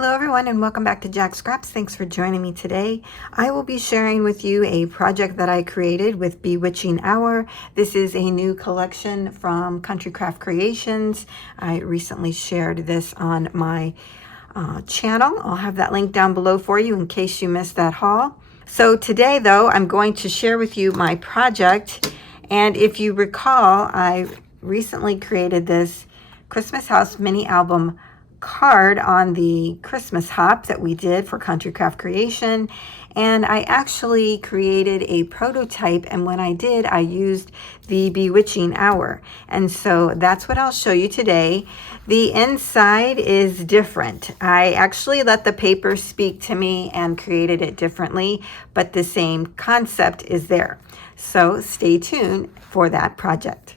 Hello everyone and welcome back to Jacqs. Thanks for joining me today. I will be sharing with you a project that I created with Bewitching Hour. This is a new collection from Country Craft Creations. I recently shared this on my channel. I'll have that link down below for you in case you missed that haul. So today though, I'm going to share with you my project. And if you recall, I recently created this Christmas House mini album card on the Christmas hop that we did for Country Craft Creation, and I actually created a prototype, and when I did, I used the Bewitching Hour, and so that's what I'll show you today. The inside is different. I actually let the paper speak to me and created it differently, but the same concept is there. So stay tuned for that project.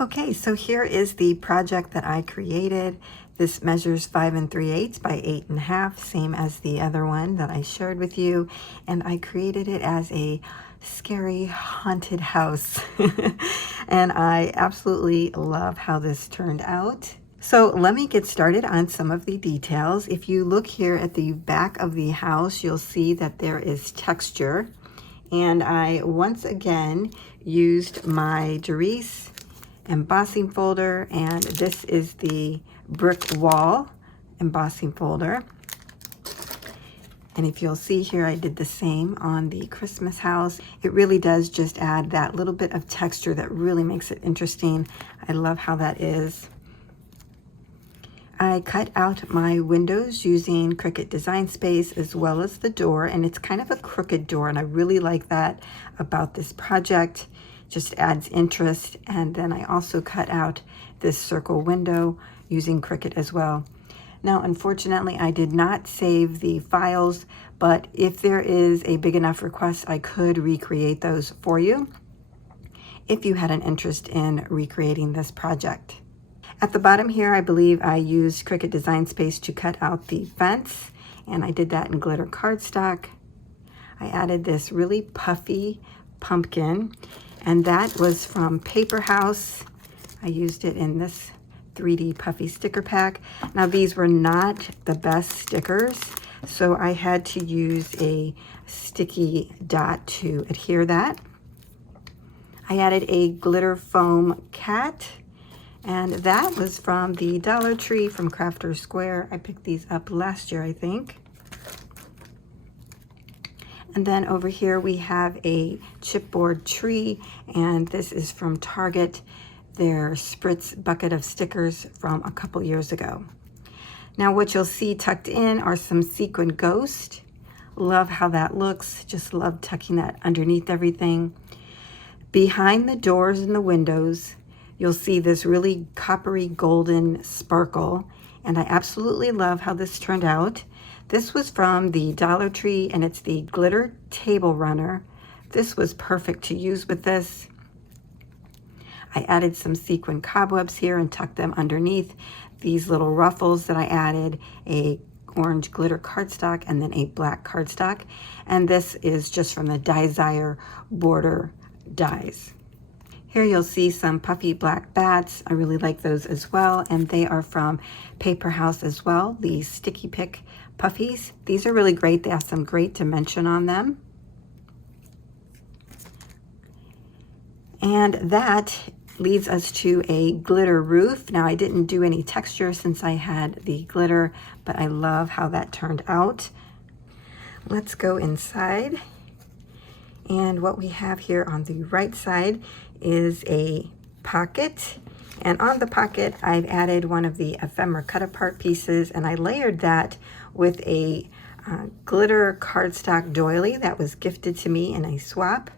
Okay, so here is the project that I created. This measures 5 3/8 by 8 1/2, same as the other one that I shared with you. And I created it as a scary haunted house. And I absolutely love how this turned out. So let me get started on some of the details. If you look here at the back of the house, you'll see that there is texture. And I once again used my Jacqs embossing folder, and this is the brick wall embossing folder. And if you'll see here, I did the same on the Christmas house. It really does just add that little bit of texture that really makes it interesting. I love how that is. I cut out my windows using Cricut Design Space as well as the door, and it's kind of a crooked door, and I really like that about this project. Just adds interest. And then I also cut out this circle window using Cricut as well. Now, unfortunately, I did not save the files, but if there is a big enough request, I could recreate those for you if you had an interest in recreating this project. At the bottom here, I believe I used Cricut Design Space to cut out the fence, and I did that in glitter cardstock. I added this really puffy pumpkin, and that was from Paper House. I used it in this 3D puffy sticker pack. Now these were not the best stickers, so I had to use a sticky dot to adhere that. I added a glitter foam cat, and that was from the Dollar Tree from Crafter Square. I picked these up last year, I think. And then over here we have a chipboard tree, and this is from Target, their Spritz bucket of stickers from a couple years ago. Now what you'll see tucked in are some sequin ghost. Love how that looks, just love tucking that underneath everything. Behind the doors and the windows, you'll see this really coppery golden sparkle, and I absolutely love how this turned out. This was from the Dollar Tree, and it's the glitter table runner. This was perfect to use with this. I added some sequin cobwebs here and tucked them underneath these little ruffles that I added, a orange glitter cardstock and then a black cardstock. And this is just from the Desire border dies. Here you'll see some puffy black bats. I really like those as well, and they are from Paper House as well, the Sticky Pick puffies. These are really great. They have some great dimension on them. And that leads us to a glitter roof. Now I didn't do any texture since I had the glitter, but I love how that turned out. Let's go inside. And what we have here on the right side is a pocket. And on the pocket, I've added one of the ephemera cut apart pieces, and I layered that with a glitter cardstock doily that was gifted to me in a swap.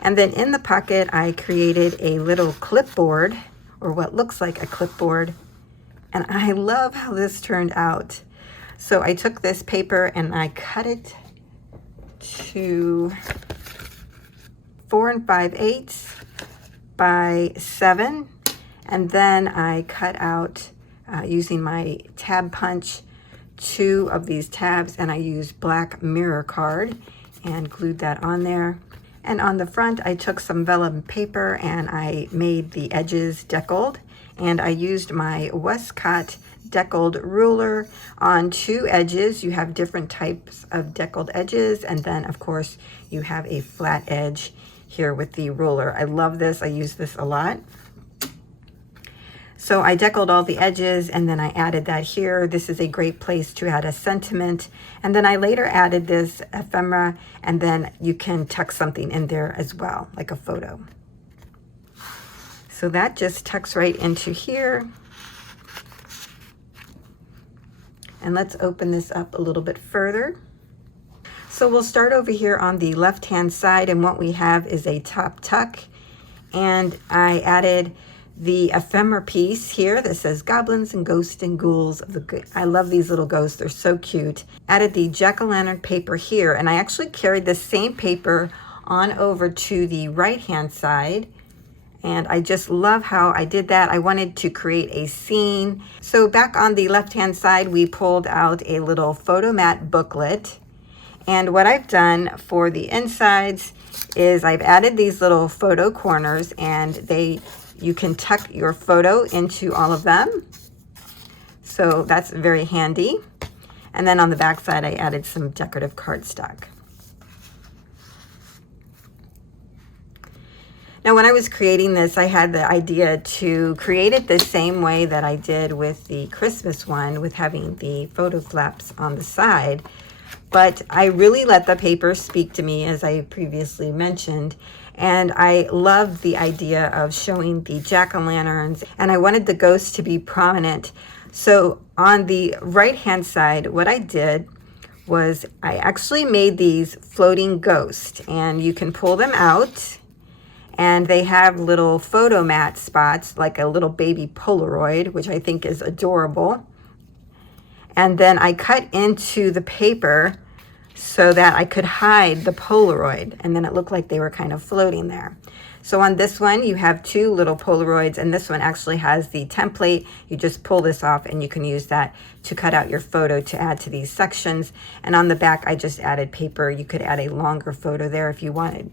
And then in the pocket, I created a little clipboard, or what looks like a clipboard. And I love how this turned out. So I took this paper and I cut it to 4 5/8 by 7. And then I cut out, using my tab punch, 2 of these tabs, and I used black mirror card and glued that on there. And on the front, I took some vellum paper and I made the edges deckled, and I used my Westcott deckled ruler on 2 edges. You have different types of deckled edges, and then of course you have a flat edge here with the ruler. I love this. I use this a lot. So I deckled all the edges, and then I added that here. This is a great place to add a sentiment. And then I later added this ephemera, and then you can tuck something in there as well, like a photo. So that just tucks right into here. And let's open this up a little bit further. So we'll start over here on the left-hand side, and what we have is a top tuck. And I added the ephemera piece here that says goblins and ghosts and ghouls of the good. I love these little ghosts. They're so cute. Added the jack-o'-lantern paper here, and I actually carried the same paper on over to the right-hand side. And I just love how I did that. I wanted to create a scene. So back on the left-hand side, we pulled out a little photo mat booklet. And what I've done for the insides is I've added these little photo corners, and you can tuck your photo into all of them. So that's very handy. And then on the back side, I added some decorative cardstock. Now, when I was creating this, I had the idea to create it the same way that I did with the Christmas one, with having the photo flaps on the side. But I really let the paper speak to me, as I previously mentioned. And I love the idea of showing the jack-o'-lanterns, and I wanted the ghosts to be prominent. So on the right-hand side, what I did was I actually made these floating ghosts, and you can pull them out. And they have little photo mat spots, like a little baby Polaroid, which I think is adorable. And then I cut into the paper so that I could hide the Polaroid, and then it looked like they were kind of floating there. So on this one, you have 2 little Polaroids, and this one actually has the template. You just pull this off, and you can use that to cut out your photo to add to these sections. And on the back, I just added paper. You could add a longer photo there if you wanted.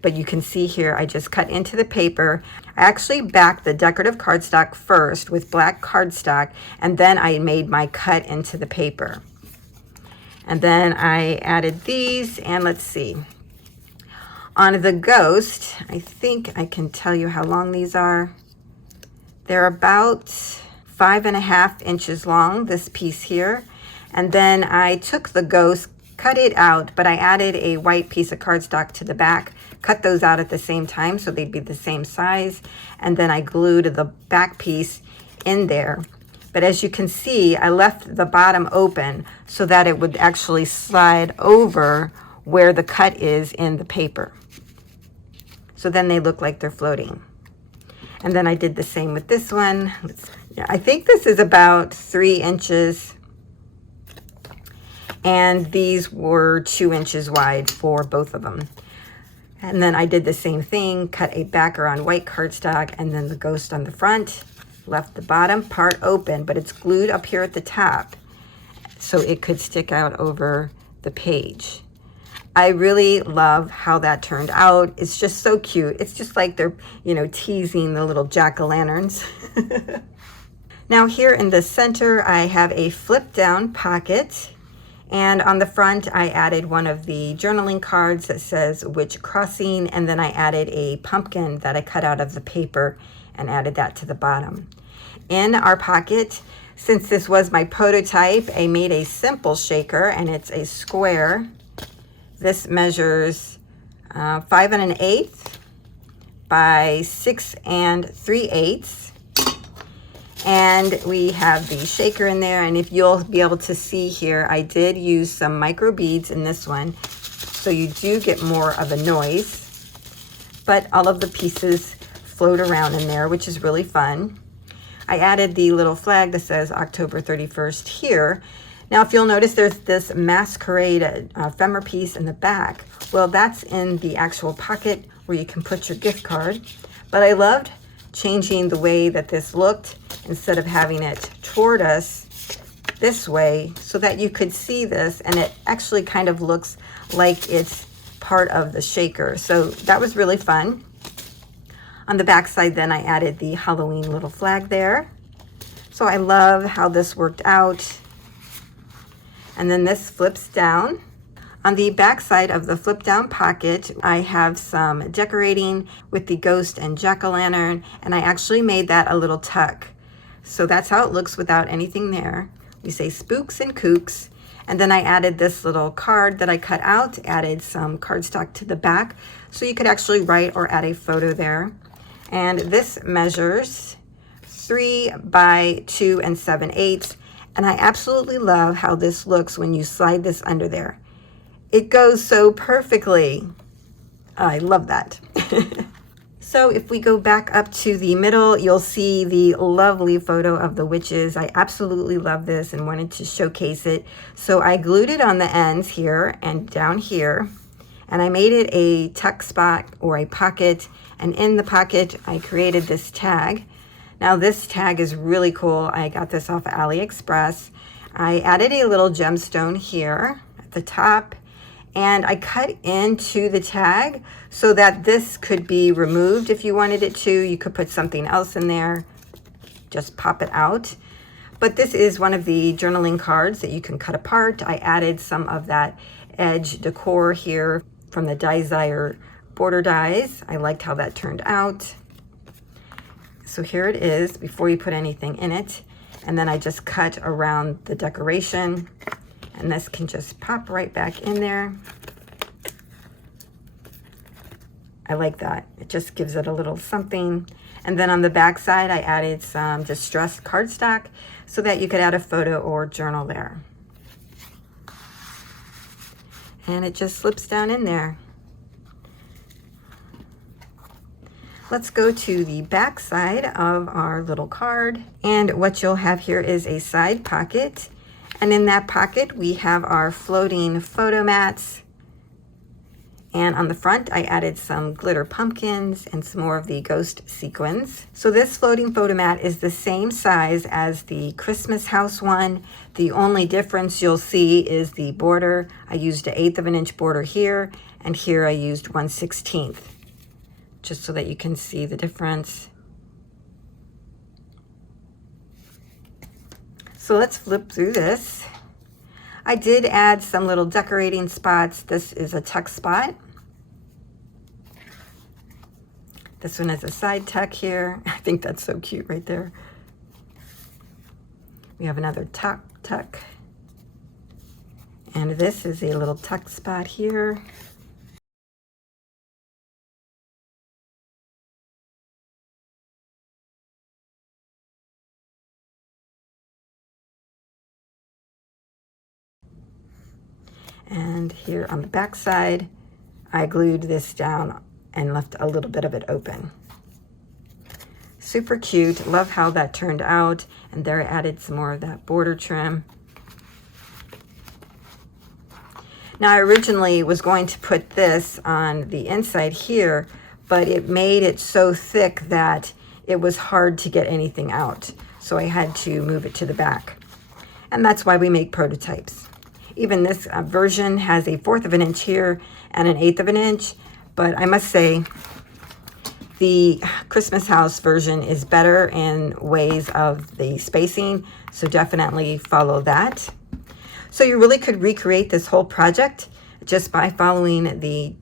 But you can see here, I just cut into the paper. I actually backed the decorative cardstock first with black cardstock, and then I made my cut into the paper. And then I added these, and let's see. On the ghost, I think I can tell you how long these are. They're about 5.5 inches long, this piece here. And then I took the ghost, cut it out, but I added a white piece of cardstock to the back, cut those out at the same time so they'd be the same size, and then I glued the back piece in there. But as you can see, I left the bottom open so that it would actually slide over where the cut is in the paper. So then they look like they're floating. And then I did the same with this one. I think this is about 3 inches. And these were 2 inches wide for both of them. And then I did the same thing, cut a backer on white cardstock, and then the ghost on the front. Left the bottom part open, but it's glued up here at the top so it could stick out over the page. I really love how that turned out. It's just so cute. It's just like they're, teasing the little jack-o'-lanterns. Now here in the center, I have a flip down pocket. And on the front, I added one of the journaling cards that says Witch Crossing, and then I added a pumpkin that I cut out of the paper and added that to the bottom. In our pocket, since this was my prototype, I made a simple shaker, and it's a square. This measures 5 1/8 by 6 3/8. And we have the shaker in there, and if you'll be able to see here, I did use some micro beads in this one, so you do get more of a noise. But all of the pieces float around in there, which is really fun. I added the little flag that says October 31st here. Now, if you'll notice, there's this masquerade ephemera piece in the back. Well, that's in the actual pocket where you can put your gift card. But I loved changing the way that this looked, instead of having it toward us this way, so that you could see this, and it actually kind of looks like it's part of the shaker. So that was really fun. On the back side then I added the Halloween little flag there. So I love how this worked out. And then this flips down. On the back side of the flip down pocket, I have some decorating with the ghost and jack-o'-lantern, and I actually made that a little tuck. So that's how it looks without anything there. We say spooks and kooks. And then I added this little card that I cut out, added some cardstock to the back, so you could actually write or add a photo there. And this measures 3 by 2 7/8. And I absolutely love how this looks when you slide this under there. It goes so perfectly. I love that. So if we go back up to the middle, you'll see the lovely photo of the witches. I absolutely love this and wanted to showcase it. So I glued it on the ends here and down here. And I made it a tuck spot or a pocket. And in the pocket, I created this tag. Now this tag is really cool. I got this off of AliExpress. I added a little gemstone here at the top. And I cut into the tag so that this could be removed if you wanted it to. You could put something else in there, just pop it out. But this is one of the journaling cards that you can cut apart. I added some of that edge decor here from the Desire border dies. I liked how that turned out. So here it is before you put anything in it. And then I just cut around the decoration. And this can just pop right back in there. I like that. It just gives it a little something. And then on the back side, I added some distressed cardstock so that you could add a photo or journal there. And it just slips down in there. Let's go to the back side of our little card. And what you'll have here is a side pocket. And in that pocket, we have our floating photo mats. And on the front, I added some glitter pumpkins and some more of the ghost sequins. So this floating photo mat is the same size as the Christmas house one. The only difference you'll see is the border. I used an 1/8 of an inch border here, and here I used 1/16, just so that you can see the difference. So let's flip through this. I did add some little decorating spots. This is a tuck spot. This one is a side tuck here. I think that's so cute right there. We have another tuck. And this is a little tuck spot here. And here on the back side, I glued this down and left a little bit of it open. Super cute. Love how that turned out. And there I added some more of that border trim. Now I originally was going to put this on the inside here, but it made it so thick that it was hard to get anything out. So I had to move it to the back. And that's why we make prototypes. Even this version has a 1/4 of an inch here and an 1/8 of an inch. But I must say, the Christmas house version is better in ways of the spacing. So definitely follow that. So you really could recreate this whole project just by following the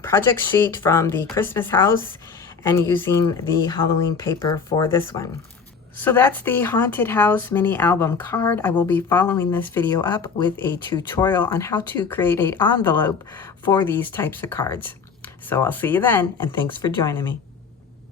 project sheet from the Christmas house and using the Halloween paper for this one. So that's the Haunted House mini album card. I will be following this video up with a tutorial on how to create an envelope for these types of cards. So I'll see you then, and thanks for joining me.